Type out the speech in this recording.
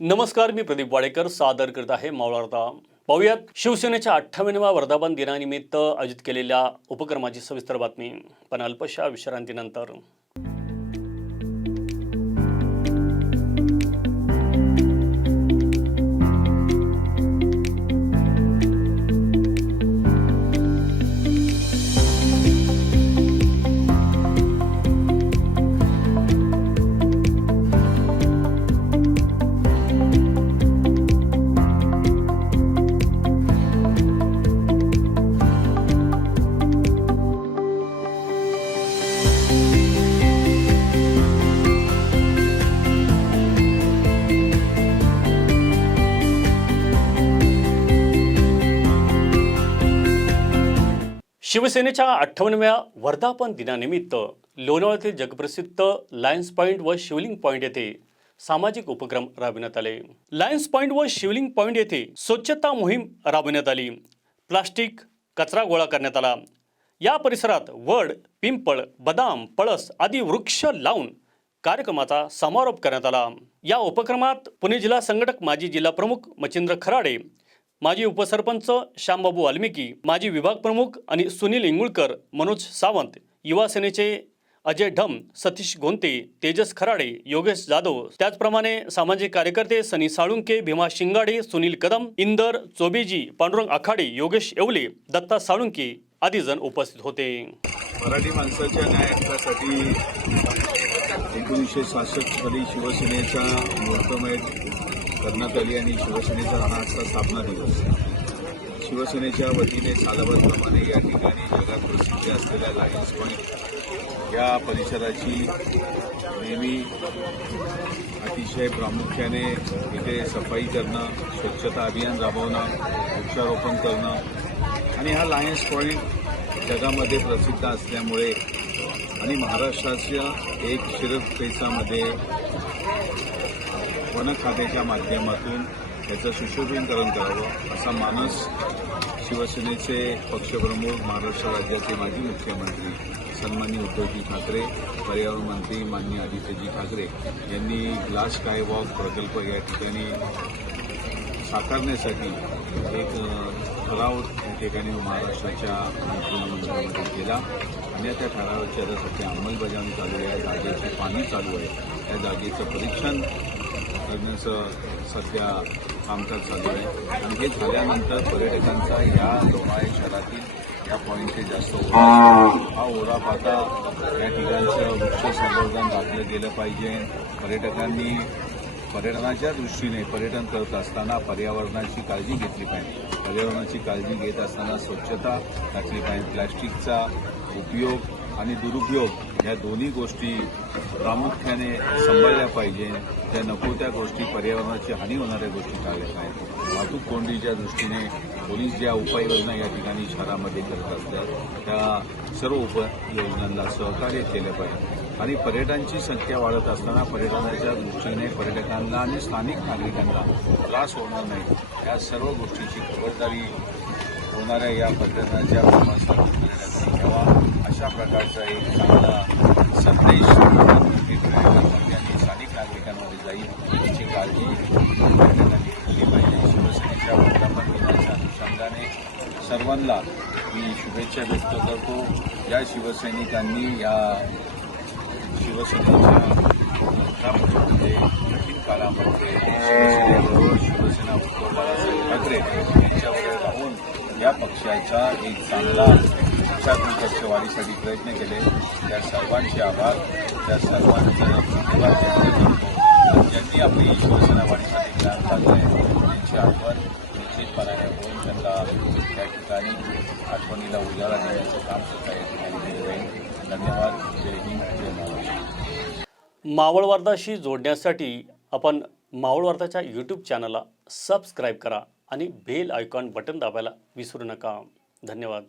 नमस्कार मी प्रदीप वाडेकर सादर करत आहे मावळार्ता पाहुयात शिवसेनेच्या अठ्ठावन्नव्या वर्धापन दिनानिमित्त आयोजित केलेल्या उपक्रमाची सविस्तर बातमी. पण अल्पशा विश्रांतीनंतर. शिवसेनेच्या अठ्ठावन्नव्या वर्धापन दिनानिमित्त लोणावळ्यातील जगप्रसिद्ध लायन्स पॉईंट व शिवलिंग पॉईंट येथे सामाजिक उपक्रम राबविण्यात आले. लायन्स पॉईंट व शिवलिंग पॉईंट येथे स्वच्छता मोहीम राबविण्यात आली. प्लास्टिक कचरा गोळा करण्यात आला. या परिसरात वड पिंपळ बदाम पळस आदी वृक्ष लावून कार्यक्रमाचा समारोप करण्यात आला. या उपक्रमात पुणे जिल्हा संघटक माजी जिल्हा प्रमुख मच्छिंद्र खराडे माजी उपसरपंच श्यामबाबू वाल्मिकी माजी विभाग प्रमुख आणि सुनील इंगुळकर मनोज सावंत युवा सेनेचे अजय ढम सतीश गोंते तेजस खराडे योगेश जाधव त्याचप्रमाणे सामाजिक कार्यकर्ते सनी साळुंके भीमा शिंगाडे सुनील कदम इंदर चोबेजी पांडुरंग आखाडे योगेश येवले दत्ता साळुंके आदी जण उपस्थित होते. मराठी माणसाच्या न्यायासाठी एकोणीसशे सहासष्ट साली शिवसेनेचा करण्यात आली आणि शिवसेनेचा हा आजचा स्थापना दिवस. शिवसेनेच्या वतीने सालाबादप्रमाणे या ठिकाणी जगात प्रसिद्ध असलेल्या लायन्स पॉईंट या परिसराची नेहमी अतिशय प्रामुख्याने इथे सफाई करणं स्वच्छता अभियान राबवणं वृक्षारोपण करणं आणि हा लायन्स पॉईंट जगामध्ये प्रसिद्ध असल्यामुळे आणि महाराष्ट्राच्या एक शिरपेचामध्ये वन खात्याच्या माध्यमातून याचं सुशोभीकरण करावं असा मानस शिवसेनेचे पक्षप्रमुख महाराष्ट्र राज्याचे माजी मुख्यमंत्री सन्माननीय उद्धवजी ठाकरे पर्यावरण मंत्री माननीय आदित्यजी ठाकरे यांनी ग्लास काय वॉक प्रकल्प या ठिकाणी साकारण्यासाठी एक ठराव या ठिकाणी महाराष्ट्राच्या मंत्रिमंडळामध्ये केला. आणि त्या ठरावाची आता सध्या अंमलबजावणी चालू आहे या जागेची पाणी चालू आहे. त्या जागेचं परीक्षण करण्याचं सध्या कामकाज चालू आहे. आणि हे झाल्यानंतर पर्यटकांचा या लोणाळे शहरातील या पॉईंटचे जास्त हा ओढा पाहता या ठिकाणचं वृक्ष संवर्धन राखलं गेलं पाहिजे. पर्यटकांनी पर्यटनाच्या दृष्टीने पर्यटन करत असताना पर्यावरणाची काळजी घेतली पाहिजे. पर्यावरणाची काळजी घेत असताना स्वच्छता राखली पाहिजे. प्लॅस्टिकचा उपयोग आणि दुरुपयोग या दोन्ही गोष्टी प्रामुख्याने सांभाळल्या पाहिजे. त्या नको त्या गोष्टी पर्यावरणाची हानी होणाऱ्या गोष्टी टाळल्या पाहिजे. वाहतूक कोंडीच्या दृष्टीने पोलीस ज्या उपाययोजना या ठिकाणी शहरामध्ये करत असतात त्या सर्व उपाययोजनांना सहकार्य केलं पाहिजे. आणि पर्यटनाची संख्या वाढत असताना पर्यटनाच्या दृष्टीने पर्यटकांना आणि स्थानिक नागरिकांना त्रास होणार नाही. या सर्व गोष्टीची खबरदारी होणाऱ्या या पर्यटनाच्या कामासाठी घ्यावा. अशा प्रकारचा एक चांगला संदेश प्रधानमंत्री पर्यटकांमध्ये आणि स्थानिक नागरिकांमध्ये जाईल. याची काळजी पर्यटकांनी घेतली पाहिजे. शिवसेनेच्या वर्धापन दिनाच्या अनुषंगाने सर्वांना मी शुभेच्छा व्यक्त करतो. या शिवसैनिकांनी या शिवसेनेच्या वर्धापनामध्ये कठीण काळामध्ये शिवसेनेबरोबर शिवसेना उद्धव बाळासाहेब ठाकरे यांच्यावर राहून या पक्षाचा एक चांगला पक्षाध्यक्ष वाढीसाठी प्रयत्न केले त्या सर्वांचे आभार त्या सर्वांचे धन्यवाद व्यक्त करतो ज्यांनी आपली शिवसेना वाढीसाठी काम काढलं आहे त्यांची आठवण निश्चितपणाने होऊन त्यांना त्या ठिकाणी आठवणीला उजाळा देण्याचं काम सुद्धा या ठिकाणी केलं जाईल धन्यवाद. जय हिंद जय महाराष्ट्र. जोडण्यासाठी आपण मावळवार्ताच्या यूट्यूब चॅनलला सबस्क्राईब करा आणि बेल आयकॉन बटन दाबायला विसरू नका. धन्यवाद.